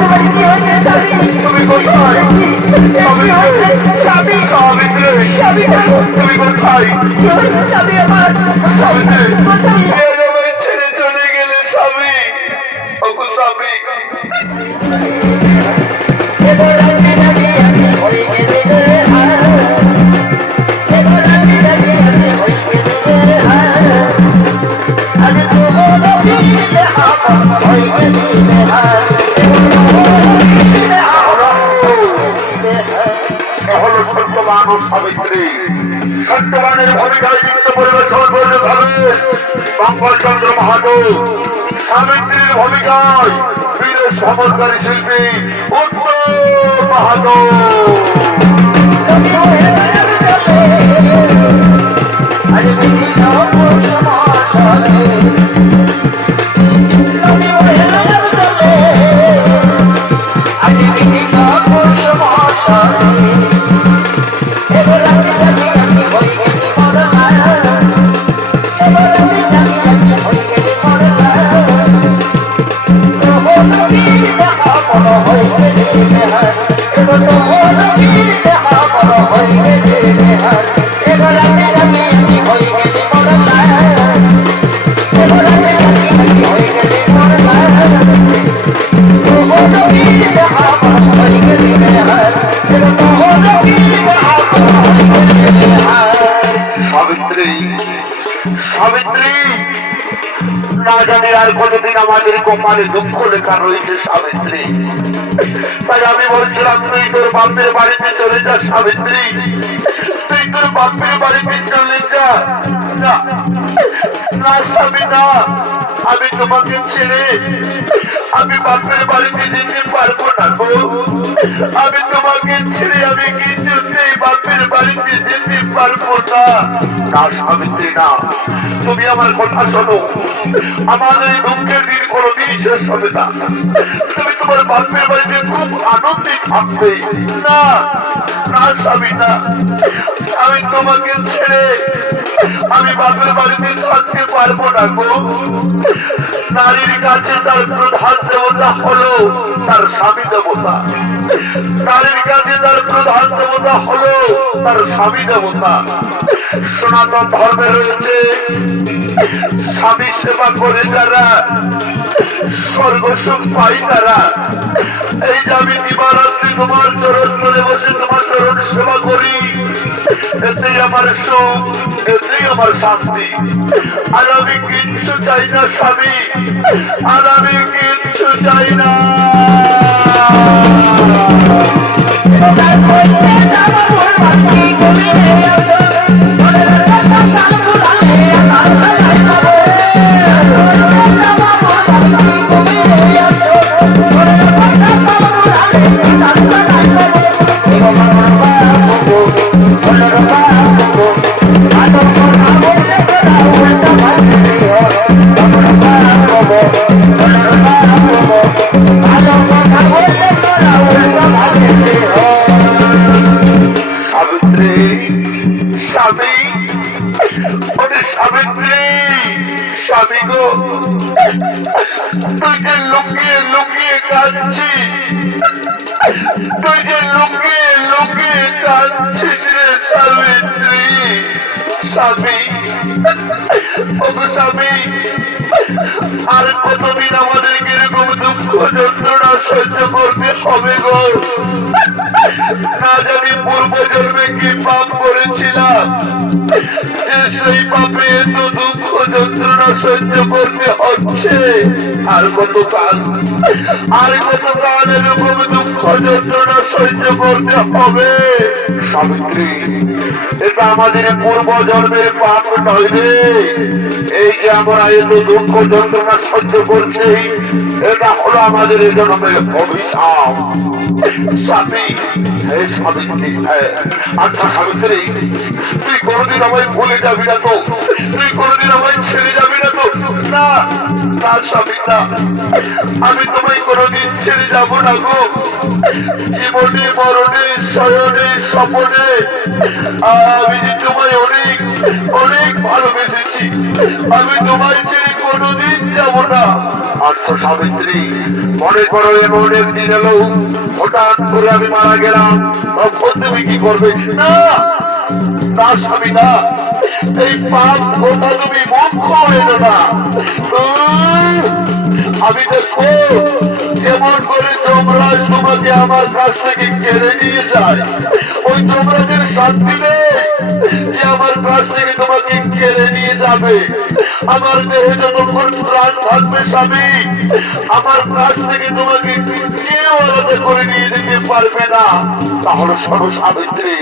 তোমার কি হয়েছে স্বামী? তুমি কোথায়? কি হয়েছে স্বামী? সাবিত্রী, স্বামী তুমি কোথায়? কি হয়েছে স্বামী আমার? সাবিত্রী, কোথায়? কেন আমায় ছেড়ে চলে গেলে স্বামী? ওগো স্বামী, হলো সত্যবান ও সাবিত্রী। সত্যবানের ভূমিকায় নৃত্য পরিবেশন করতে হবে মঙ্গলচন্দ্র মাহাতো। সাবিত্রীর ভূমিকায় বিদেশ ভ্রমণকারী শিল্পী উত্তম মাহাতো। সাবিত্রী, সাবিত্রী, না জানি আর কতদিন আমাদের কপালে দুঃখ লেখা রয়েছে সাবিত্রী। তাই আমি বলছিলাম তুই তোর বাপের বাড়িতে চলে যা সাবিত্রী, তুই তোর বাপের বাড়িতে চলে যা। না না স্বামী না, আমি তোমাকে ছেড়ে আমি বাপের বাড়িতে যেতে পারবো না গো। আমি তোমাকে ছেড়ে আমি কিছুতেই বাপের বাড়িতে যেতে পারবো না। না সাবিত্রী না, তুমি আমার কথা শোনো। আমাদের এই দুঃখের দিন কোনোদিন শেষ হবে না। তুমি তোমার বাপের বাড়িতে খুব আনন্দে থাকবে। না না স্বামী না, আমি তোমাকে ছেড়ে আমি বাপের বাড়িতে থাকতে পারবো না গো। নারীর কাছে তার প্রধান দেবতা হলো তার স্বামী দেবতা। নারীর কাছে তার প্রধান দেবতা হলো তার স্বামী দেবতা। সনাতন ধর্মে রয়েছে স্বামী সেবা করে যারা স্বর্গ সুখ পাই তারা। এই যে আমি দিবারাত্রি তোমার চরণ তলে বসে তোমার চরণ সেবা করি, এতেই আমার সুখ, এতেই আমার শান্তি। আর আমি কিচ্ছু চাই না স্বামী, আর আমি কিচ্ছু চাই না। স্বামী, ওরে সাবিত্রী, স্বামী গো, তুই যে লুকিয়ে লুকিয়ে কাঁদছিস, তুই যে লুকিয়ে লুকিয়ে কাঁদছিস রে সাবিত্রী। স্বামী, ওগো স্বামী, আর কতদিন আমাদেরকে এরকম দুঃখ যন্ত্রণা সহ্য করতে হবে গো? না জানি পূর্ব জন্মে কি পাপ করেছিলাম যে সেই পাপে এত দুঃখ যন্ত্রণা সহ্য করতে হচ্ছে। আর কতকাল, আর কতকাল এরকম দুঃখ যন্ত্রণা সহ্য করতে হবে? সাবিত্রী, এটা আমাদের পূর্ব জন্মের পাপ নয় রে। এই যে আমরা এত দুঃখ যন্ত্রণা সহ্য করছি, এটা হলো আমাদের এই জন্মের অভিশাপ। স্বামী, হে সাবিত্রী, আচ্ছা সাবিত্রী, তুই কোনদিন আমায় ভুলে যাবি যাবি না তো? তুই কোনোদিন আমায় ছেড়ে যাবি না তো? না না স্বামী না, আমি তোমায় কোনোদিন ছেড়ে যাব না গো। জীবনে মরণে শয়নে স্বপনে আমি যে তোমায় অনেক অনেক ভালোবেসেছি, আমি তোমায় ছেড়ে কোনোদিন যাব না। আচ্ছা সাবিত্রী, মনে করো এমন একদিন এলো হঠাৎ করে আমি মারা গেলাম, তখন তুমি কি করবে? না না স্বামী না, এই পাপ কথা তুমি মুখ এলো না। আমি দেখো যেমন করে যমরাজ তোমাকে আমার কাছ থেকে কেড়ে নিয়ে যায়, ওই যমরাজের শান্তি নেই যে আমার কাছ থেকে তোমাকে কেড়ে নিয়ে যাবে। আমার দেহে যতক্ষণ প্রাণ থাকবে স্বামী, আমার কাছ থেকে তোমাকে কেউ আলাদা করে নিয়ে যেতে পারবে না। তাহলে শোনো সাবিত্রী,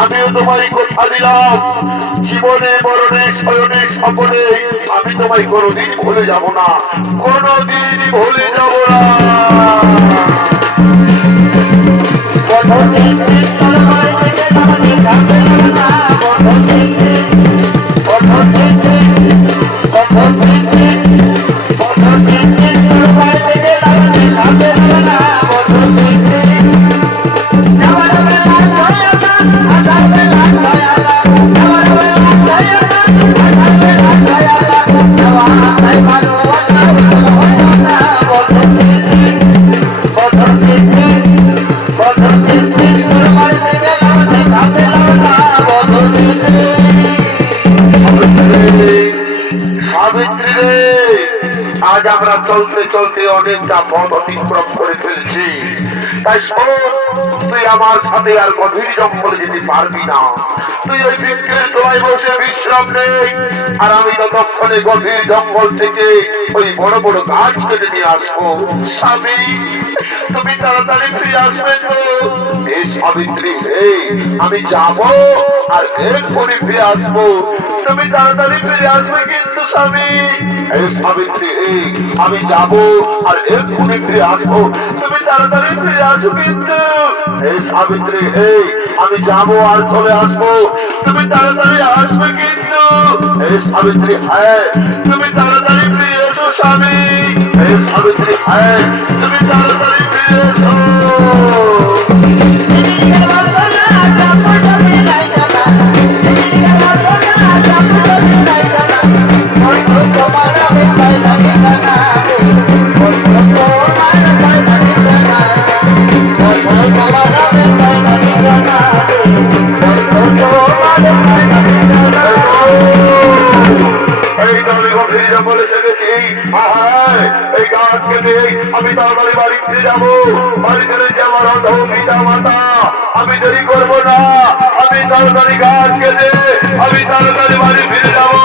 আমিও তোমায় কথা দিলাম, জীবনে মরণে শয়নে স্বপনে আমি তোমায় কোনোদিন ভুলে যাব না, কোনোদিন ভুলে যাব না। সাবিত্রী রে, আজ আমরা চলতে চলতে অনেকটা পথ অতিক্রম করে ফেলছি, তাই শোন, তুই আমার সাথে আর গভীর জঙ্গলে যেতে পারবি না। তুই ওই বৃক্ষের তলায় বসে বিশ্রাম নেই, আর আমি ততক্ষণে গভীর জঙ্গল থেকে ওই বড় বড় গাছ কেটে নিয়ে আসবো। স্বামী, তুমি তাড়াতাড়ি ফিরে আসবে তো? এই সাবিত্রী রে, আমি যাব আর এক্ষুনি ফিরে আসবো, তুমি তাড়াতাড়ি ফিরে আসবে কিন্তু স্বামী। এই সাবিত্রী রে, আমি যাব আর এক্ষুনি ফিরে আসবো, তুমি তাড়াতাড়ি ফিরে আসো কিন্তু। এই সাবিত্রী রে, আমি যাব আর চলে আসবো, তুমি তাড়াতাড়ি আসবে কিন্তু। এই সাবিত্রী, হ্যাঁ তুমি তাড়াতাড়ি ফিরে এসো স্বামী। এই সাবিত্রী, হ্যাঁ তুমি তাড়াতাড়ি ফিরে এসো। আমি তাড়াতাড়ি বাড়ি ফিরে যাবো, বাড়িতে রয়েছে আমার অন্ধ পিতা মাতা, আমি দেরি করবো না, আমি তাড়াতাড়ি গাছ কেটে আমি তাড়াতাড়ি বাড়ি ফিরে যাবো।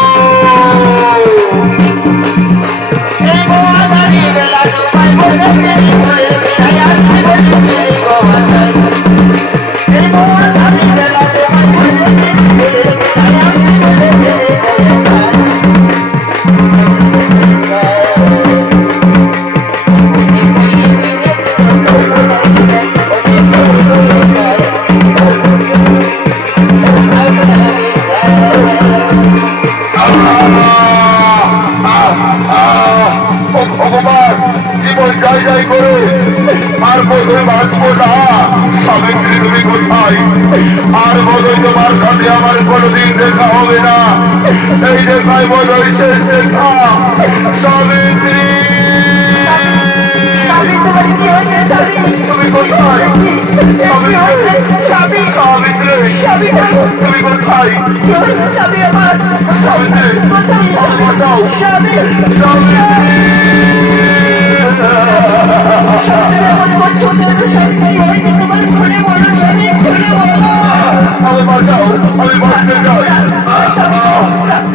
জীবন যাই যাই করে আর বোধহয় বাঁচবো না। সাবিত্রী তুমি কোথায়? আর বোধহয় তোমার সাথে আমার কোনোদিন দেখা হবে না, এই দেখায় বোধহয় শেষ দেখা। সাবিত্রী তুমি কোথায়? সাবিত্রী তুমি কোথায়? সাবিত্রী বাঁচাও, সাবিত্রী আমি বাঁচাও, আমি বাঁচতে চাই,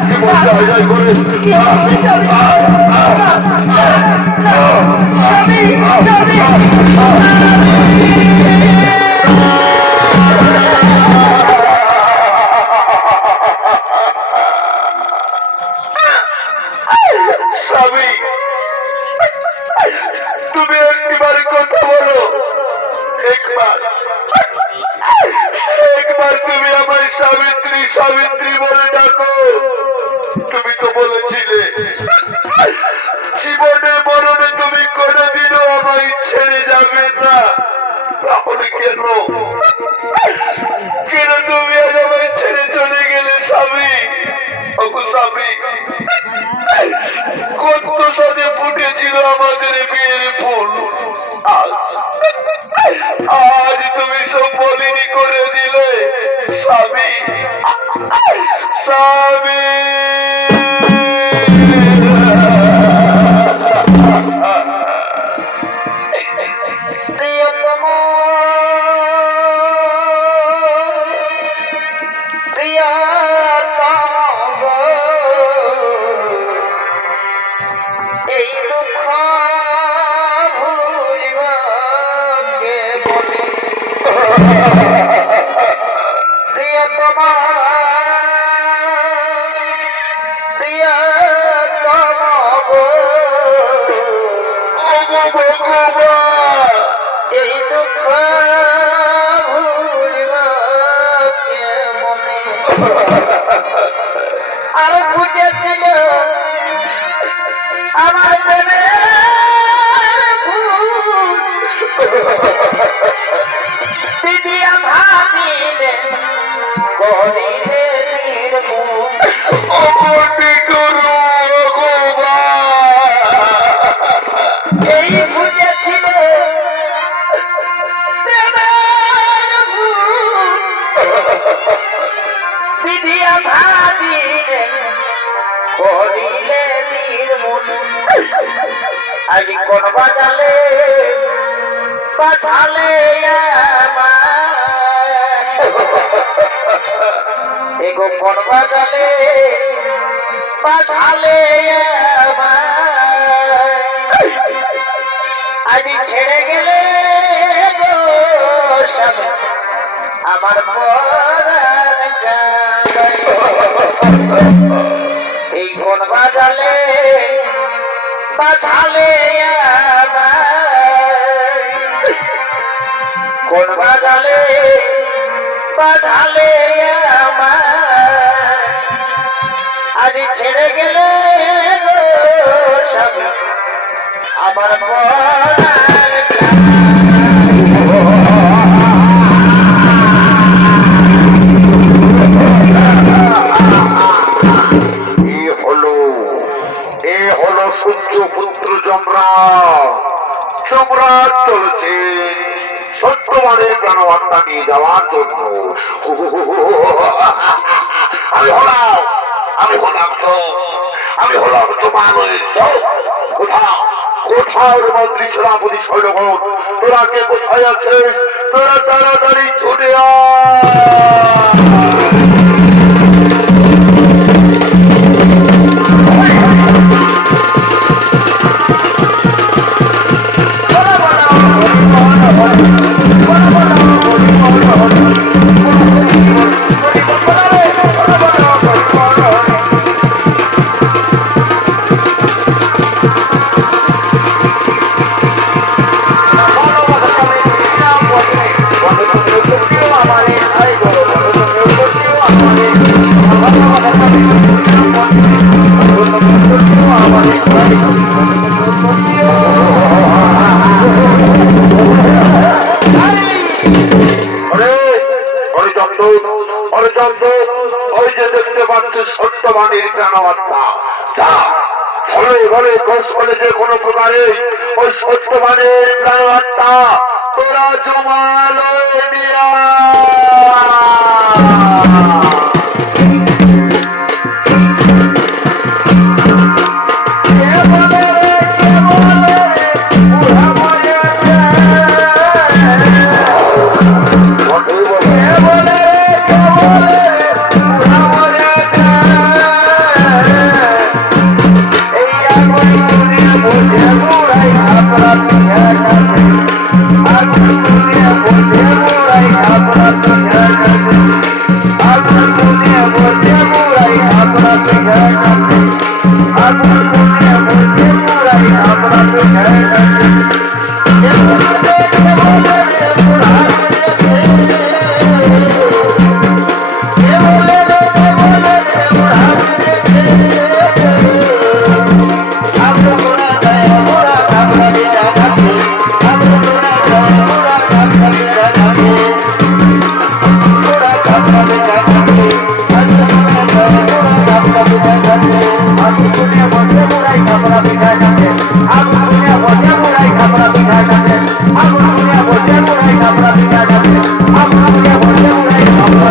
জীবন যাই যাই করে। স্বামী, তুমি একবার কথা বলো, একবার একবার তুমি আমার সাবিত্রী সাবিত্রী বলে ডাকো। কেন কেন তুমি আজ আমায় ছেড়ে চলে গেলে স্বামী? ওগো স্বামী, কত সাথে ফুটেছিল আমাদের বিয়ের ফুল, আজ তুমি সব বলিনি করে দিলে স্বামী। স্বামী আরো ফুটেছিল আমার দিদিয়া ভাবিলে করিলে এই ফুটেছিল বিধিয়া ভাবিলে করিলে নির্মূল। আজ কোন বাজালে বাজালে এগো কোন বাজালে বাজালে আজ ছেড়ে গেলে গো স্বামী আমার এই কোন বাজালে বাজালে কোন বাজালে বাজালে আজ ছেড়ে গেলে স্বামী আমার সূর্যপুত্র যমরাজ চলছে সত্যবানের প্রাণবার্তা নিয়ে যাওয়ার জন্য। আমি হলাম তোমার কোথাও মন্ত্রী সেনাপতি সৈন্যগণ, তোরা কে কোথায় আছিস? তোরা তাড়াতাড়ি ছুটে ওই যে দেখতে পাচ্ছ সত্যবাণীর প্রাণবার্তা, যা ছলে বলে কৌশলে যে কোনো প্রকারে ওই সত্যবাণীর প্রাণবার্তা তোরা জমালো দিয়া দেখা যাবে আগুন পুড়িয়া বসে পুরাই ধাপড়া দেখা যাবে আগুন পুড়িয়া বসে পুরাই ধাপড়া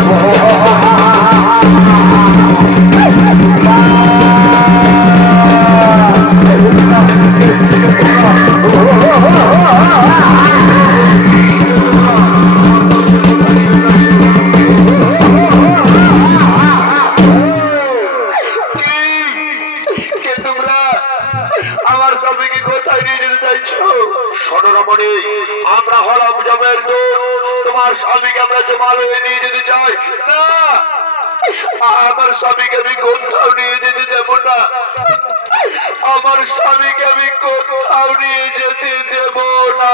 আমার স্বামীকে কোথায় নিয়ে যেতে চাইছো? শোনো রমণী, আমরা হলাম জমের দূত, তোমার স্বামীকে আমরা জমালয়ে নিয়ে যেতে চাই না। আমার স্বামীকে আমি কোথাও নিয়ে যেতে দেব না, আমার স্বামীকে আমি কোথাও নিয়ে যেতে দেব না।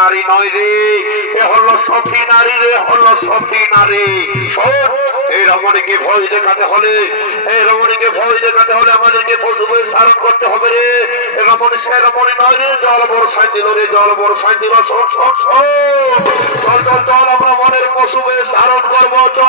নারী নয় রে, এ হলো সতী নারী রে, হলো সতী নারী। এই রমণীকে ভয় দেখাতে হলে, এই রমণীকে ভয় দেখাতে হলে আমাদেরকে পশু বেশ ধারণ করতে হবে রে। রমণী সে রমণী নয় রে, জল বর্ষায় দিল রে, জল বর্ষায় দিল। চল চল চল, আমরা মনের পশু বেশ ধারণ করবো, চল।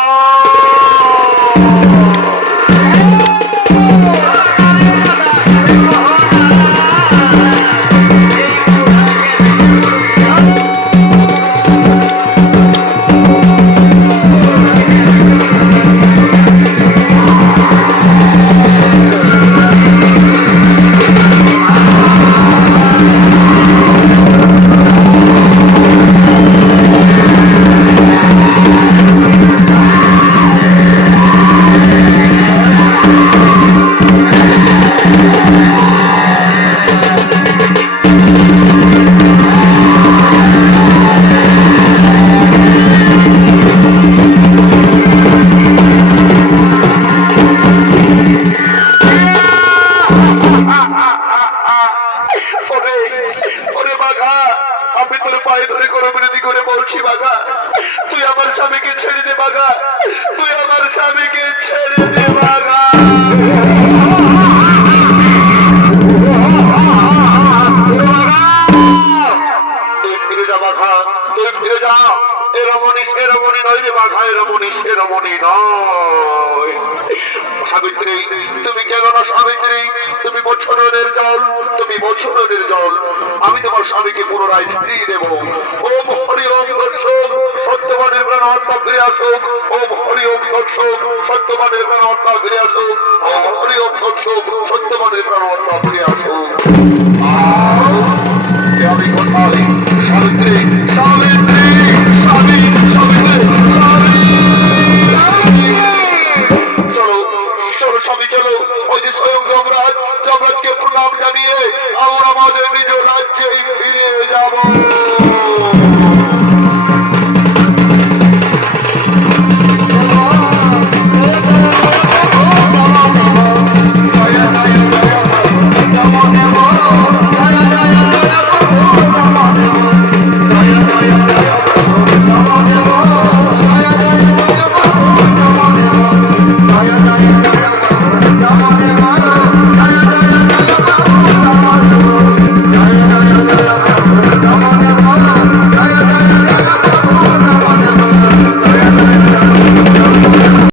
আমি তোর পায়ে ধরে করে বিনতি করে বলছি বাঘা, তুই আমার স্বামীকে ছেড়ে দে বাঘা, তুই আমার স্বামীকে ছেড়ে দে বাঘা। তুই ফিরে যা বাঘা, তুই ফিরে যা। এ রমণী সে রমণী নয় রে বাঘা, এ রমণী সে রমণী নয়। সাবিত্রী তুমি কেন না সাবিত্রী, তুমি বছরের জল, তুমি বছরের জল। আমি তোমার স্বামীকে পুনরায় ফিরিয়ে দেব। ওম হরি ওম দর্শক, সত্যবানের প্রাণ আত্মা ফিরে আসুক। ওম হরি ওম দর্শক, সত্যবানের প্রাণ আত্মা ফিরে আসুক। ওম হরি ওম দর্শক, সত্যবানের প্রাণ আত্মা ফিরে আসুক। আমি কোথায়? সাবিত্রী সাবিত্রী স্বামী সাবিত্রী স্বামী। চলো চলো স্বামী চলো, ওই যে স্বয়ং যমরাজ, যমরাজকে প্রণাম জানিয়ে আমরা আমাদের নিজ রাজ্যেই ফিরে যাব।